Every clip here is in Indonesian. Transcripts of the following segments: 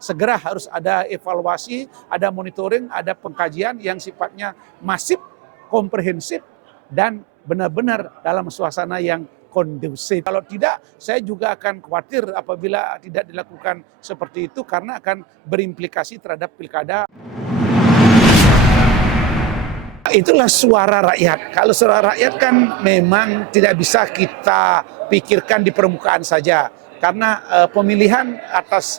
segera harus ada evaluasi, ada monitoring, ada pengkajian yang sifatnya masif, komprehensif, dan benar-benar dalam suasana yang kondusif. Kalau tidak, saya juga akan khawatir apabila tidak dilakukan seperti itu karena akan berimplikasi terhadap pilkada. Itulah suara rakyat. Kalau suara rakyat kan memang tidak bisa kita pikirkan di permukaan saja. Karena pemilihan atas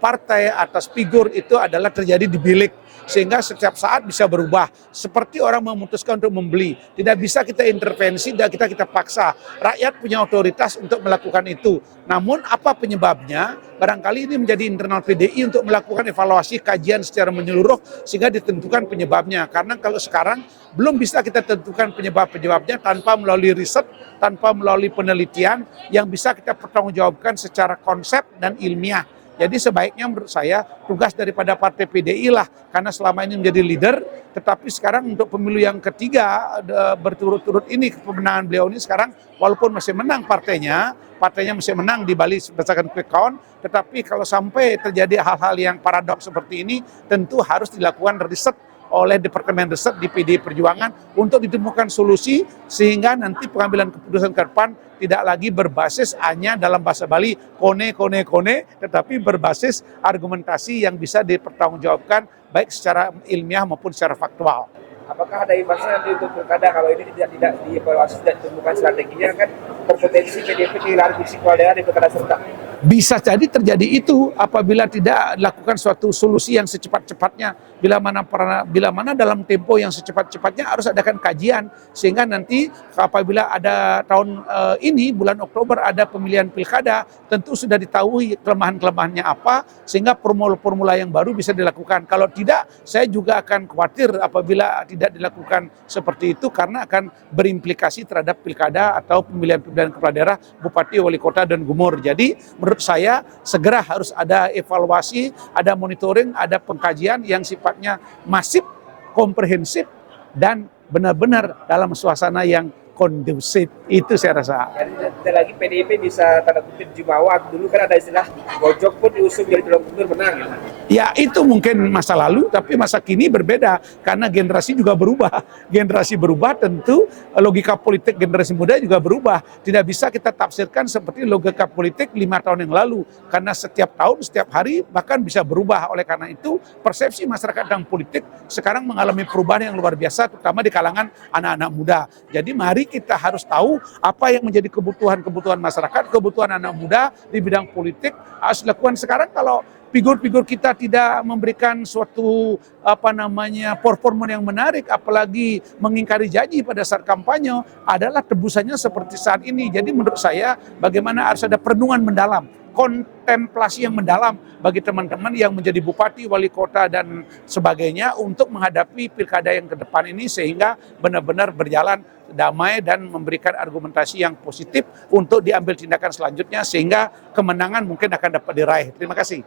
partai, atas figur itu adalah terjadi di bilik. Sehingga setiap saat bisa berubah. Seperti orang memutuskan untuk membeli. Tidak bisa kita intervensi, tidak kita paksa. Rakyat punya otoritas untuk melakukan itu. Namun apa penyebabnya? Barangkali ini menjadi internal PDI untuk melakukan evaluasi kajian secara menyeluruh sehingga ditentukan penyebabnya. Karena kalau sekarang belum bisa kita tentukan penyebab-penyebabnya tanpa melalui riset, tanpa melalui penelitian yang bisa kita pertanggungjawabkan secara konsep dan ilmiah. Jadi sebaiknya menurut saya tugas daripada partai PDI lah, karena selama ini menjadi leader, tetapi sekarang untuk pemilu yang ketiga berturut-turut ini kemenangan beliau ini sekarang walaupun masih menang partainya masih menang di Bali berdasarkan quick count, tetapi kalau sampai terjadi hal-hal yang paradoks seperti ini tentu harus dilakukan riset oleh Departemen Riset di PDI Perjuangan untuk ditemukan solusi sehingga nanti pengambilan keputusan ke depan tidak lagi berbasis hanya dalam bahasa Bali kone, tetapi berbasis argumentasi yang bisa dipertanggungjawabkan baik secara ilmiah maupun secara faktual. Apakah ada imbasnya nanti untuk pilkada kalau ini tidak dievaluasi, tidak ditemukan strateginya, kan berpotensi PDIP kehilangan kursi kepala daerah di pilkada serentak? Bisa jadi terjadi itu apabila tidak dilakukan suatu solusi yang secepat-cepatnya. Bila mana dalam tempo yang secepat-cepatnya harus adakan kajian. Sehingga nanti apabila ada tahun ini, bulan Oktober ada pemilihan pilkada, tentu sudah diketahui kelemahan-kelemahannya apa, sehingga formula-formula yang baru bisa dilakukan. Kalau tidak, saya juga akan khawatir apabila tidak dilakukan seperti itu, karena akan berimplikasi terhadap pilkada atau pemilihan-pemilihan kepala daerah, bupati, wali kota, dan gubernur. Jadi menurut saya segera harus ada evaluasi, ada monitoring, ada pengkajian yang sifatnya masif, komprehensif, dan benar-benar dalam suasana yang kondusif. Itu saya rasa. Jadi tidak lagi PDIP bisa tanda kutip jumawa. Dulu kan ada istilah Gojok pun diusung jadi calon gubernur menang. Ya itu mungkin masa lalu, tapi masa kini berbeda karena generasi juga berubah. Generasi berubah tentu logika politik generasi muda juga berubah. Tidak bisa kita tafsirkan seperti logika politik 5 tahun yang lalu. Karena setiap tahun, setiap hari bahkan bisa berubah. Oleh karena itu persepsi masyarakat tentang politik sekarang mengalami perubahan yang luar biasa, terutama di kalangan anak-anak muda. Jadi mari kita harus tahu apa yang menjadi kebutuhan masyarakat, kebutuhan anak muda di bidang politik harus dilakukan sekarang. Kalau figur-figur kita tidak memberikan suatu performa yang menarik, apalagi mengingkari janji pada saat kampanye, adalah tebusannya seperti saat ini. Jadi menurut saya bagaimana harus ada perenungan mendalam, kontemplasi yang mendalam bagi teman-teman yang menjadi bupati, wali kota, dan sebagainya untuk menghadapi pilkada yang ke depan ini sehingga benar-benar berjalan damai dan memberikan argumentasi yang positif untuk diambil tindakan selanjutnya sehingga kemenangan mungkin akan dapat diraih. Terima kasih.